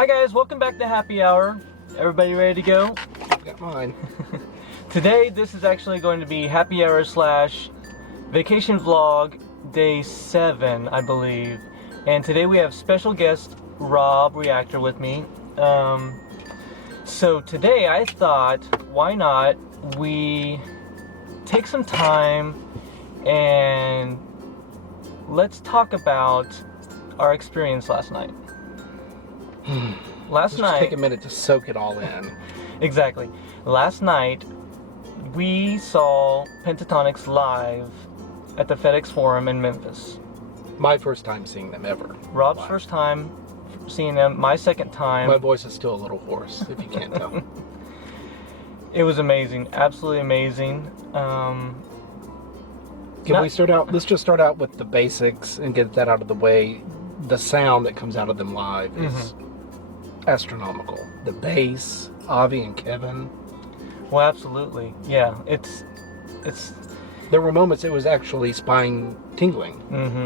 Hi guys, welcome back to Happy Hour. Everybody ready to go? I've got mine. Today, this is actually going to be Happy Hour / Vacation Vlog Day 7, I believe. And today we have special guest Rob Reactor with me. So today I thought, why not we take some time and let's talk about our experience last night. Last Just night, take a minute to soak it all in. exactly. Last night, we saw Pentatonix live at the FedEx Forum in Memphis. My first time seeing them ever. Rob's Live. first time seeing them, my second time. My voice is still a little hoarse, if you can't tell. It was amazing, absolutely amazing. We start out? Let's just start out with the basics and get that out of the way. The sound that comes out of them live is astronomical. The bass, Avi and Kevin. Well, absolutely, yeah. It's. There were moments it was actually spine tingling.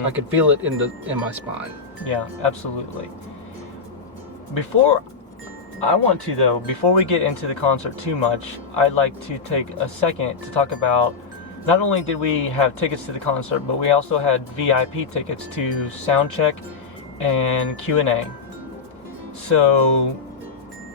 I could feel it in my spine. Yeah, absolutely. Before we get into the concert too much, I'd like to take a second to talk about, not only did we have tickets to the concert, but we also had VIP tickets to soundcheck and Q&A. So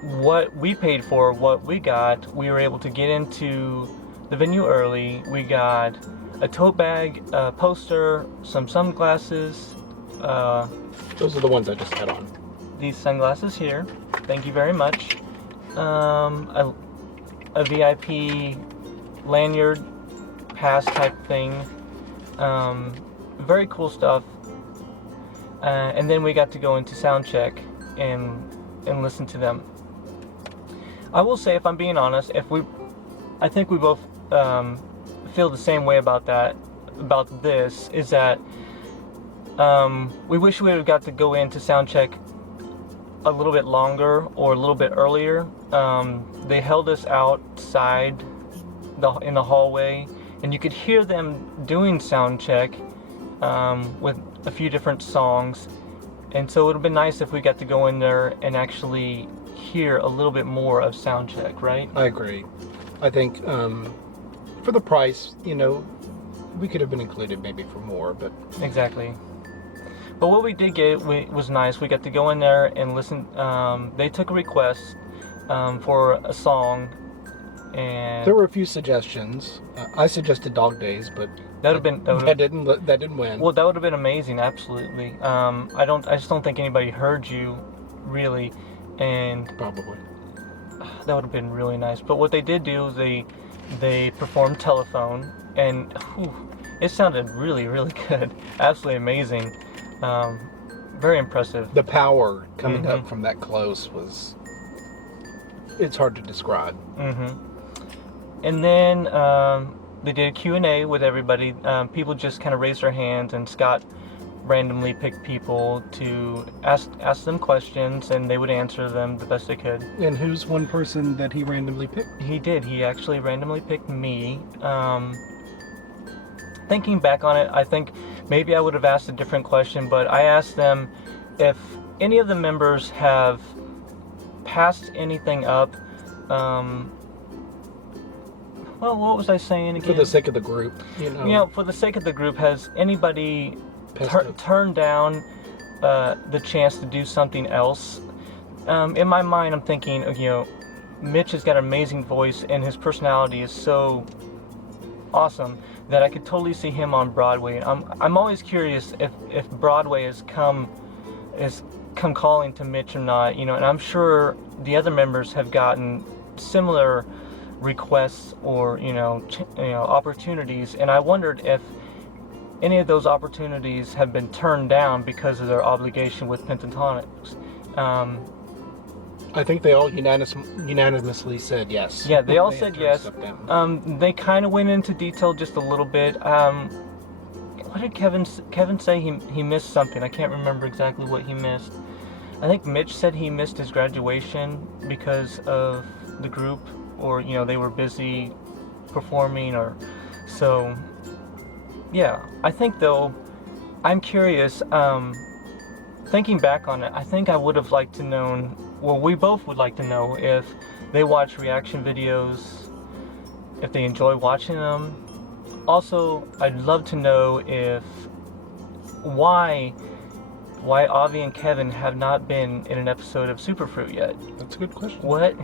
what we paid for, what we got, we were able to get into the venue early. We got a tote bag, a poster, some sunglasses. Those are the ones I just had on. These sunglasses here, thank you very much. A VIP lanyard pass type thing. Very cool stuff. And then we got to go into soundcheck and listen to them. I will say, if I'm being honest, I think we both feel the same way about this, is that we wish we would have got to go into soundcheck a little bit longer or a little bit earlier. They held us outside in the hallway, and you could hear them doing soundcheck with a few different songs, and so it would have been nice if we got to go in there and actually hear a little bit more of soundcheck, right? I agree. I think for the price, we could have been included maybe for more, but... Exactly. But what we did get was nice. We got to go in there and listen. They took a request for a song, and there were a few suggestions. I suggested Dog Days, but that didn't win. Well, that would have been amazing, absolutely. I just don't think anybody heard you, really, and probably that would have been really nice. But what they did do is they performed Telephone, and it sounded really, really good. Absolutely amazing. Very impressive. The power coming up from that close it's hard to describe. And then they did a Q&A with everybody. People just kind of raised their hands, and Scott randomly picked people to ask them questions, and they would answer them the best they could. And who's one person that he randomly picked? He did. He actually randomly picked me. Thinking back on it, I think maybe I would have asked a different question, but I asked them if any of the members have passed anything up. Well, what was I saying again? For the sake of the group, for the sake of the group, has anybody turned down the chance to do something else? In my mind, I'm thinking, Mitch has got an amazing voice, and his personality is so awesome that I could totally see him on Broadway. I'm always curious if Broadway has come calling to Mitch or not, and I'm sure the other members have gotten similar requests or opportunities, and I wondered if any of those opportunities have been turned down because of their obligation with Pentatonix. I think they all unanimously said yes. Yeah, they all said yes. They kind of went into detail just a little bit. What did Kevin say? He missed something. I can't remember exactly what he missed. I think Mitch said he missed his graduation because of the group, or they were busy performing, or so. Yeah, I think though, I'm curious. Thinking back on it, I think I would have liked to known well, we both would like to know if they watch reaction videos, if they enjoy watching them. Also, I'd love to know if why Avi and Kevin have not been in an episode of Superfruit yet. That's a good question. What?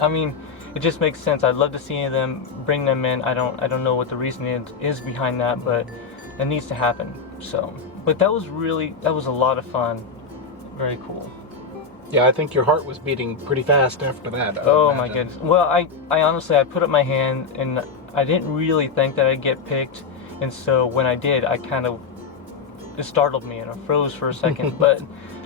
I mean, it just makes sense. I'd love to see them, bring them in. I don't know what the reasoning is behind that, but it needs to happen. So, but that was a lot of fun. Very cool. Yeah, I think your heart was beating pretty fast after that. Oh my goodness. Well, I honestly, I put up my hand and I didn't really think that I'd get picked. And so when I did, it startled me and I froze for a second, but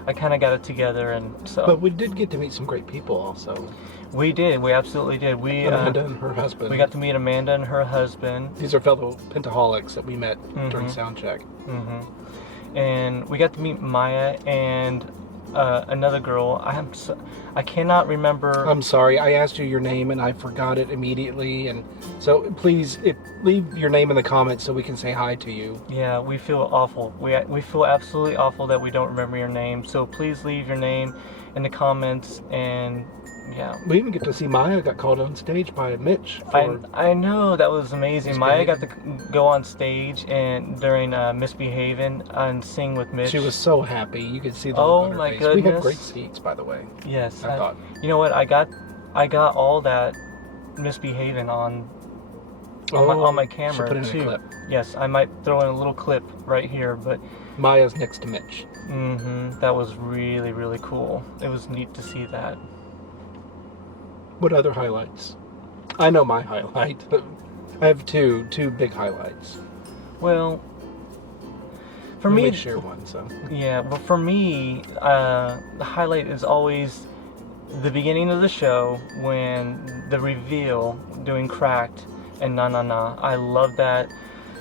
I kind of got it together, and so. But we did get to meet some great people also. We did. We absolutely did. Amanda and her husband. We got to meet Amanda and her husband. These are fellow Pentaholics that we met during sound check. And we got to meet Maya and another girl. I cannot remember. I'm sorry, I asked you your name and I forgot it immediately. And so please leave your name in the comments so we can say hi to you. Yeah, we feel awful. We feel absolutely awful that we don't remember your name. So please leave your name in the comments. And yeah, we even get to see Maya got called on stage by Mitch. I know, that was amazing. Maya got to go on stage and during Misbehaving and sing with Mitch. She was so happy. You could see the look on her face. Goodness. We had great seats, by the way. Yes, I thought. You know what? I got all that Misbehaving on my camera put in too. A clip. Yes, I might throw in a little clip right here, but Maya's next to Mitch. That was really, really cool. It was neat to see that. What other highlights? I know my highlight, but I have two big highlights. Well, for me, share one. So yeah. Well, for me, the highlight is always the beginning of the show when the reveal doing Cracked and Na Na Na. I love that.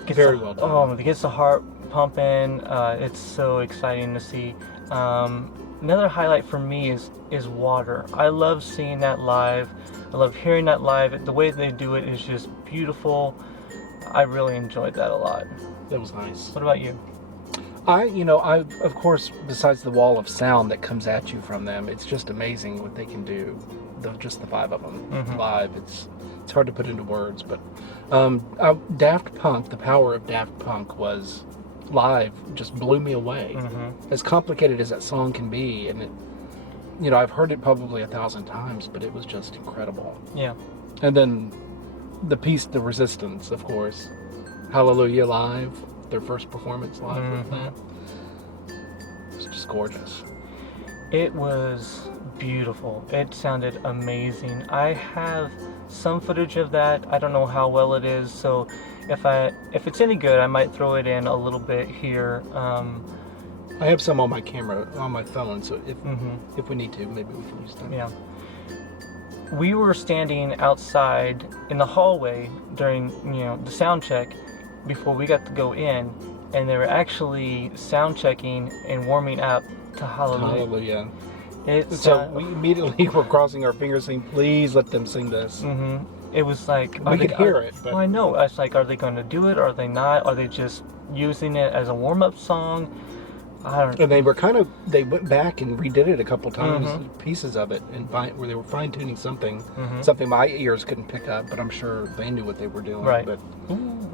Very well done. Oh, it gets the heart pumping. It's so exciting to see. Another highlight for me is Water. I love seeing that live. I love hearing that live. The way they do it is just beautiful. I really enjoyed that a lot. That was nice. What about you? I of course, besides the wall of sound that comes at you from them, it's just amazing what they can do. Just the five of them live. It's hard to put into words, but Daft Punk, the power of Daft Punk was live, just blew me away. As complicated as that song can be, and it, I've heard it probably 1,000 times, but it was just incredible. Yeah. And then the piece, The Resistance, of course, Hallelujah live, their first performance live with that. It was just gorgeous. It was beautiful. It sounded amazing. I have some footage of that. I don't know how well it is, so if it's any good, I might throw it in a little bit here. I have some on my camera, on my phone, so if we need to, maybe we can use them. Yeah. We were standing outside in the hallway during, the sound check before we got to go in, and they were actually sound checking and warming up to Hallelujah. So we immediately were crossing our fingers saying, please let them sing this. It was like... We could hear it, but... Well, I know. I was like, are they going to do it? Are they not? Are they just using it as a warm-up song? I don't know. And they went back and redid it a couple times, pieces of it, and where they were fine-tuning something my ears couldn't pick up, but I'm sure they knew what they were doing. Right. But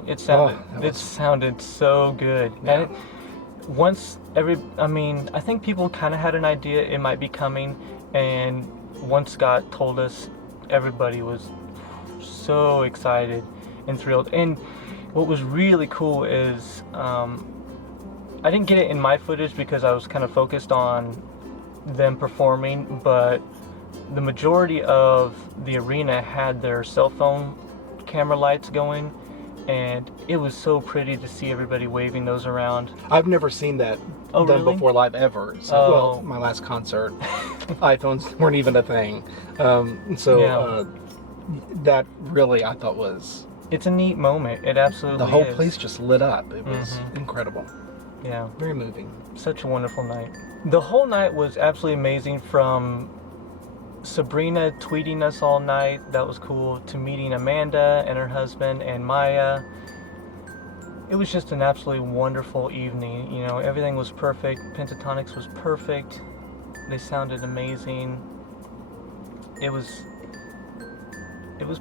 it sounded so good. Yeah. And I think people kind of had an idea it might be coming, and once Scott told us, everybody was so excited and thrilled. And what was really cool is I didn't get it in my footage because I was kind of focused on them performing, but the majority of the arena had their cell phone camera lights going, and it was so pretty to see everybody waving those around. I've never seen that done before live ever. So, well, my last concert, iPhones weren't even a thing. That really, I thought was... It's a neat moment. It absolutely is. The whole place just lit up. It was incredible. Yeah. Very moving. Such a wonderful night. The whole night was absolutely amazing, from Sabrina tweeting us all night. That was cool. To meeting Amanda and her husband and Maya. It was just an absolutely wonderful evening. Everything was perfect. Pentatonix was perfect. They sounded amazing. It was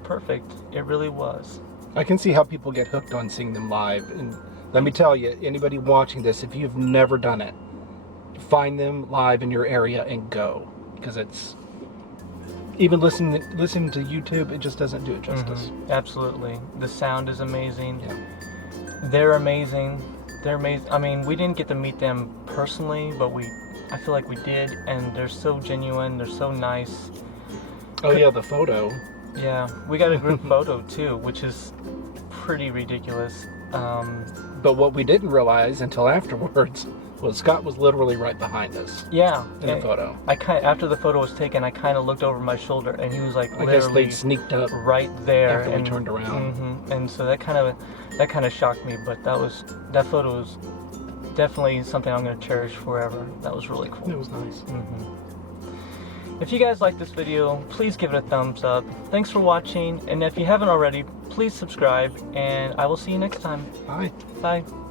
perfect. It really was. I can see how people get hooked on seeing them live. And let me tell you, anybody watching this, if you've never done it, find them live in your area and go, because it's even listening to YouTube, it just doesn't do it justice. Absolutely. The sound is amazing. Yeah. They're amazing. They're amazing. I mean, we didn't get to meet them personally, but I feel like we did, and they're so genuine. They're so nice. Oh yeah, the photo. Yeah, we got a group photo too, which is pretty ridiculous. But what we didn't realize until afterwards was Scott was literally right behind us. Yeah, in the photo. After the photo was taken, I kind of looked over my shoulder, and he was like I guess literally they sneaked up right there after we turned around. And so that kind of shocked me. But that photo was definitely something I'm going to cherish forever. That was really cool. It was nice. If you guys like this video, please give it a thumbs up. Thanks for watching, and if you haven't already, please subscribe, and I will see you next time. Bye. Bye.